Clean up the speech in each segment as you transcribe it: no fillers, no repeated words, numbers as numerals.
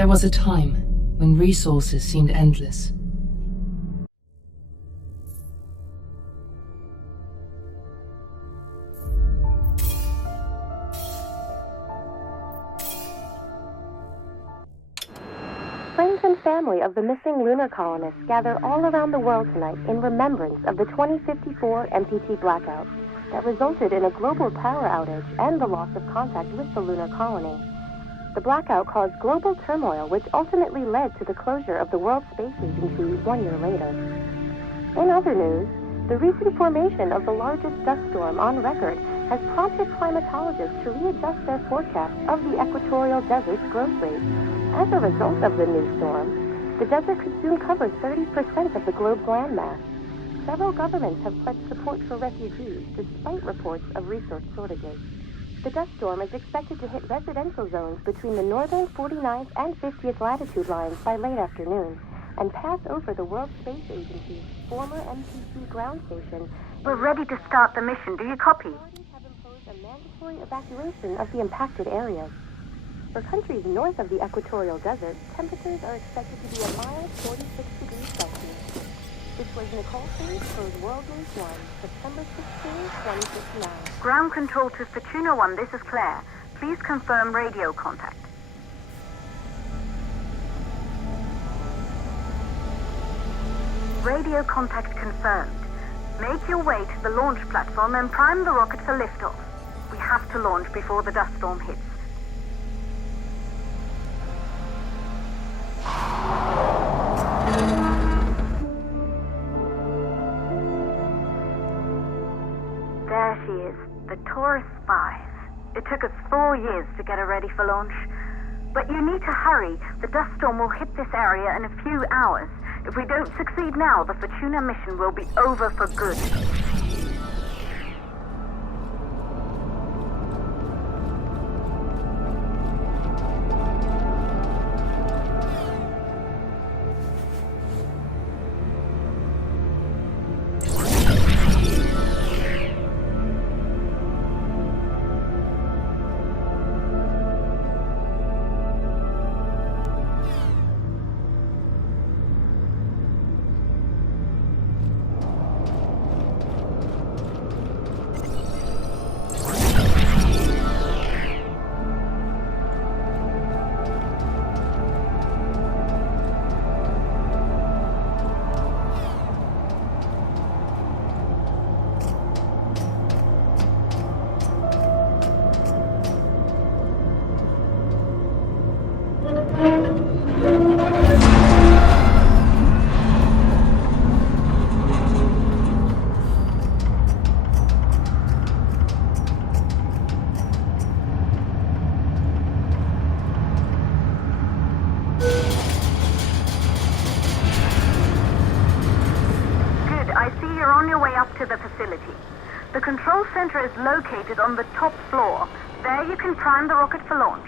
There was a time when resources seemed endless. Friends and family of the missing lunar colonists gather all around the world tonight in remembrance of the 2054 MPT blackout that resulted in a global power outage and the loss of contact with the lunar colony. The blackout caused global turmoil, which ultimately led to the closure of the World Space Agency 1 year later. In other news, the recent formation of the largest dust storm on record has prompted climatologists to readjust their forecast of the equatorial desert's growth rate. As a result of the new storm, the desert could soon cover 30% of the globe's landmass. Several governments have pledged support for refugees despite reports of resource shortages. The dust storm is expected to hit residential zones between the northern 49th and 50th latitude lines by late afternoon and pass over the World Space Agency's former MTC ground station. We're ready to start the mission. Do you copy? Authorities have imposed a mandatory evacuation of the impacted areas. For countries north of the equatorial desert, temperatures are expected to be a mild 46 degrees Celsius. This was Nicole Series for World News 1, September 16, 2059. Ground control to Fortuna 1, this is Claire. Please confirm radio contact. Radio contact confirmed. Make your way to the launch platform and prime the rocket for liftoff. We have to launch before the dust storm hits. There she is, the Taurus 5. It took us 4 years to get her ready for launch. But you need to hurry. The dust storm will hit this area in a few hours. If we don't succeed now, the Fortuna mission will be over for good. To the facility. The control center is located on the top floor. There you can prime the rocket for launch.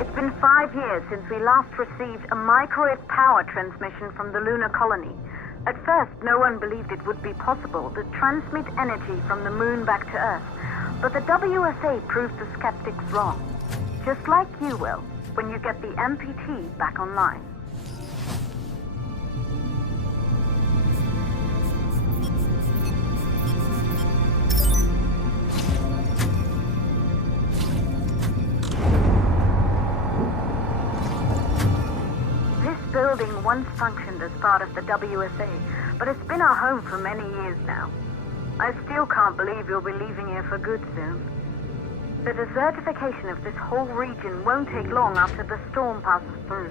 It's been 5 years since we last received a microwave power transmission from the lunar colony. At first, no one believed it would be possible to transmit energy from the moon back to Earth, but the WSA proved the skeptics wrong. Just like you will, when you get the MPT back online. This building once functioned as part of the WSA, but it's been our home for many years now. I still can't believe you'll be leaving here for good soon. The desertification of this whole region won't take long after the storm passes through.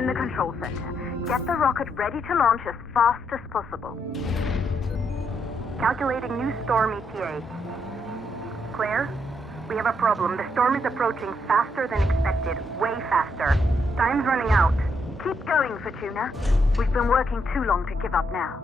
in the control center. Get the rocket ready to launch as fast as possible. Calculating new storm ETA. Claire, we have a problem. The storm is approaching faster than expected. Way faster. Time's running out. Keep going, Fortuna. We've been working too long to give up now.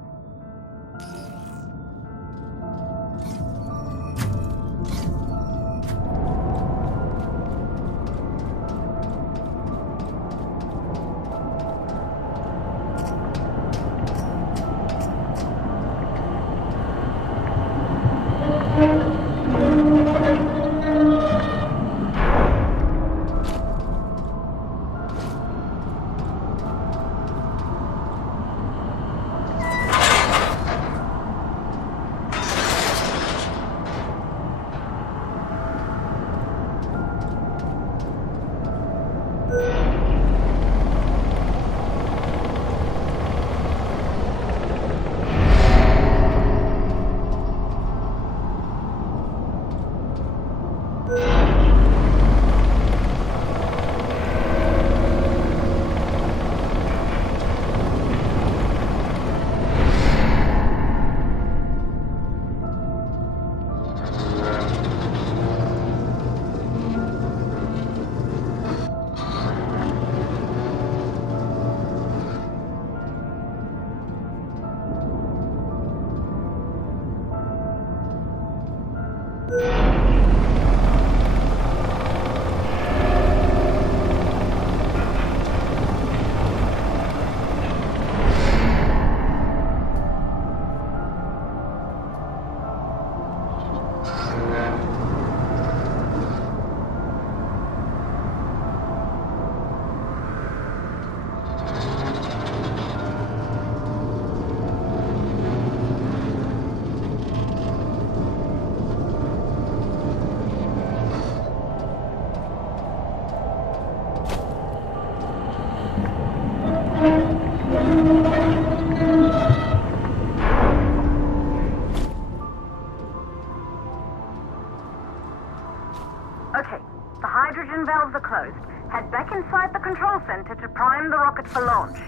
Okay, the hydrogen valves are closed. Head back inside the control center to prime the rocket for launch.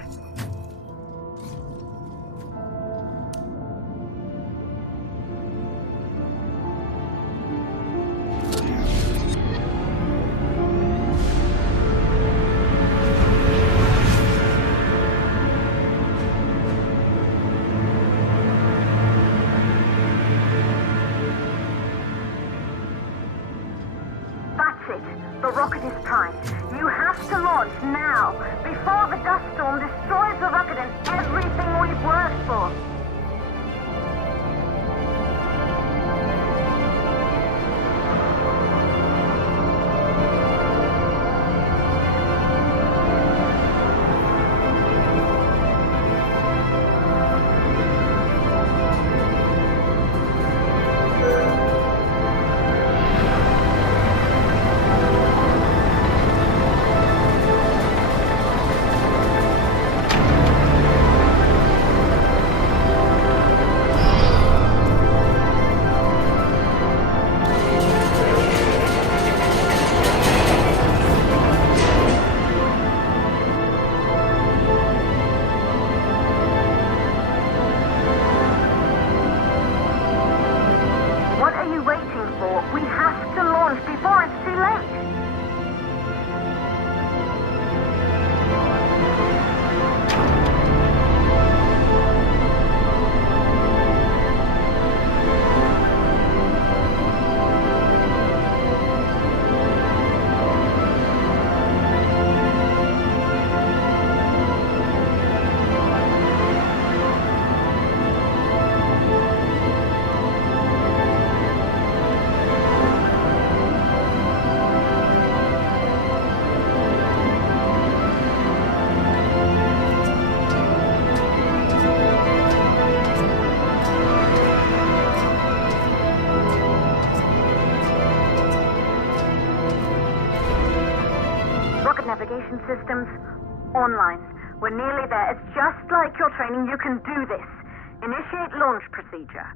The rocket is primed. You have to launch now, before the dust storm destroys the rocket and everything we've worked for. We have to launch before it's too late. Navigation systems online. We're nearly there. It's just like your training. You can do this. Initiate launch procedure.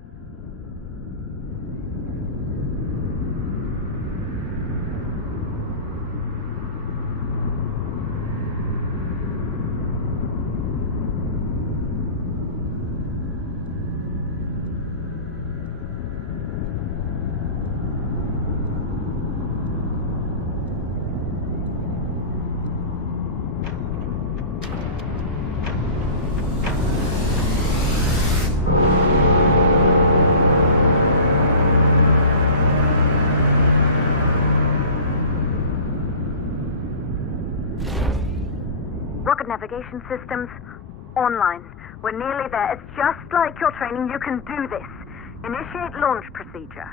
Rocket navigation systems online. We're nearly there. It's just like your training. You can do this. Initiate launch procedure.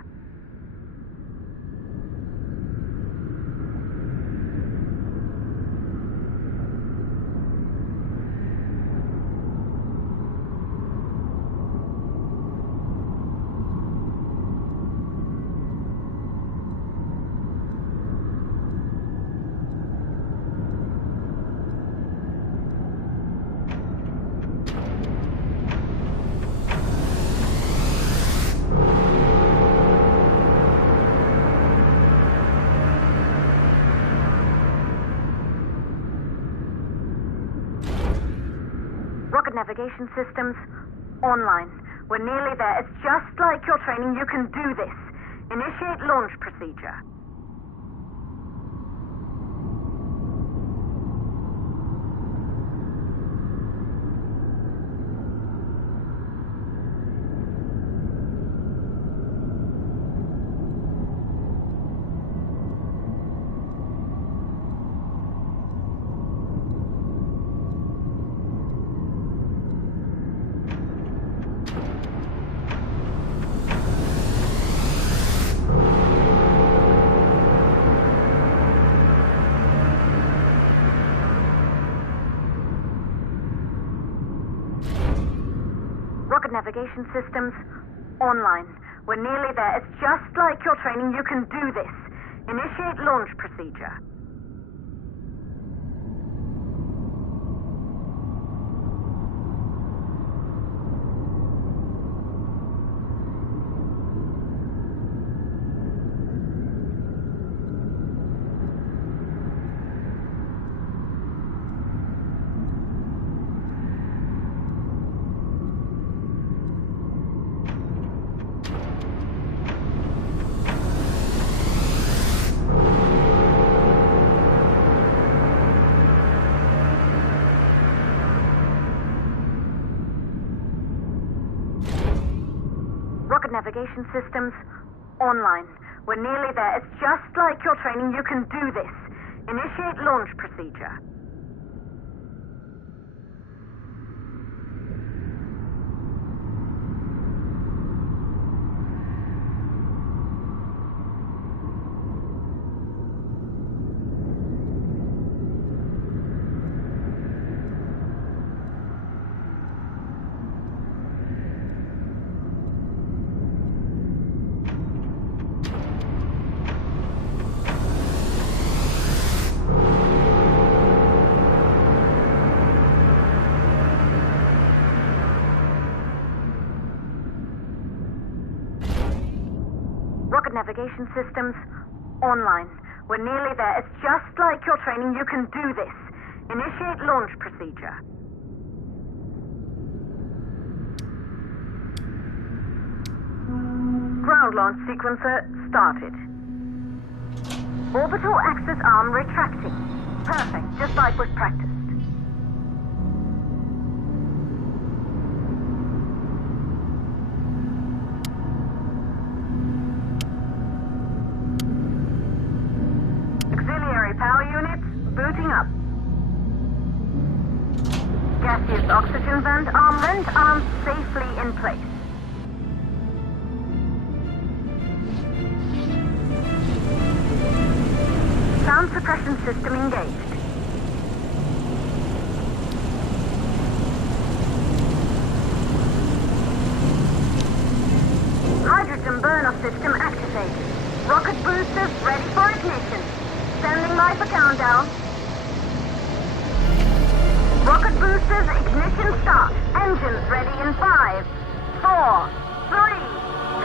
Rocket navigation systems online. We're nearly there. It's just like your training. You can do this. Initiate launch procedure. Rocket navigation systems online. We're nearly there. It's just like your training. You can do this. Initiate launch procedure. Rocket navigation systems online. We're nearly there. It's just like your training. You can do this. Initiate launch procedure. Rocket navigation systems online. We're nearly there. It's just like your training. You can do this. Initiate launch procedure. Ground launch sequencer started. Orbital axis arm retracting. Perfect, just like was practiced. Auxiliary power units booting up. Gaseous oxygen vent arm vent arms safely in place. Sound suppression system engaged. Hydrogen burner system activated. Rocket boosters ready for ignition. Standing by for countdown. Rocket boosters ignition start. Engines ready in 5, 4, 3,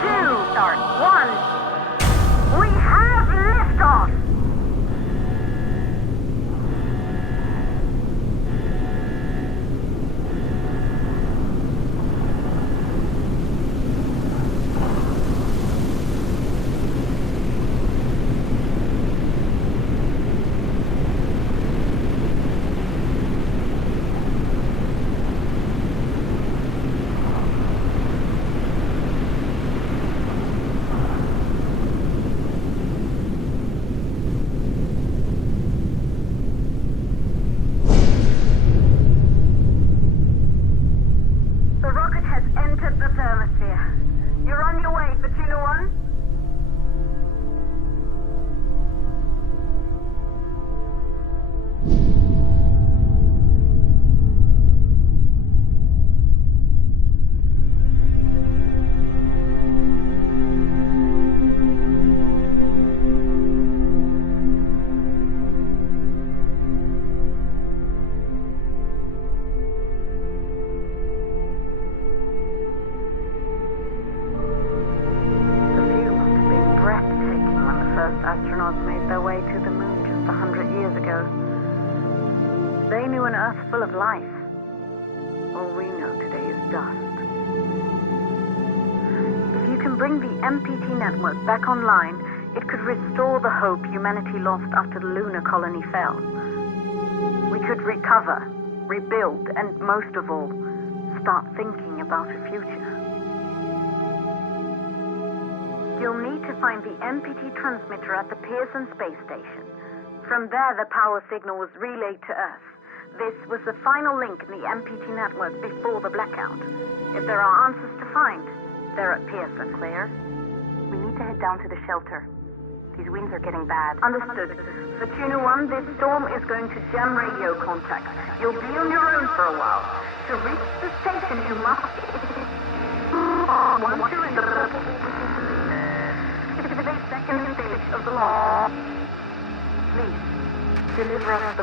2, start 1. We have liftoff. first astronauts made their way to the moon just 100 years ago. They knew an Earth full of life. All we know today is dust. If you can bring the MPT network back online, it could restore the hope humanity lost after the lunar colony fell. We could recover, rebuild, and most of all, start thinking about a future. You'll need to find the MPT transmitter at the Pearson space station. From there, the power signal was relayed to Earth. This was the final link in the MPT network before the blackout. If there are answers to find, they're at Pearson. Claire, we need to head down to the shelter. These winds are getting bad. Understood. For Tuna 1, this storm is going to jam radio contact. You'll be on your own for a while. To reach the station, you must... Once you're in the second stage of the launch, please deliver us the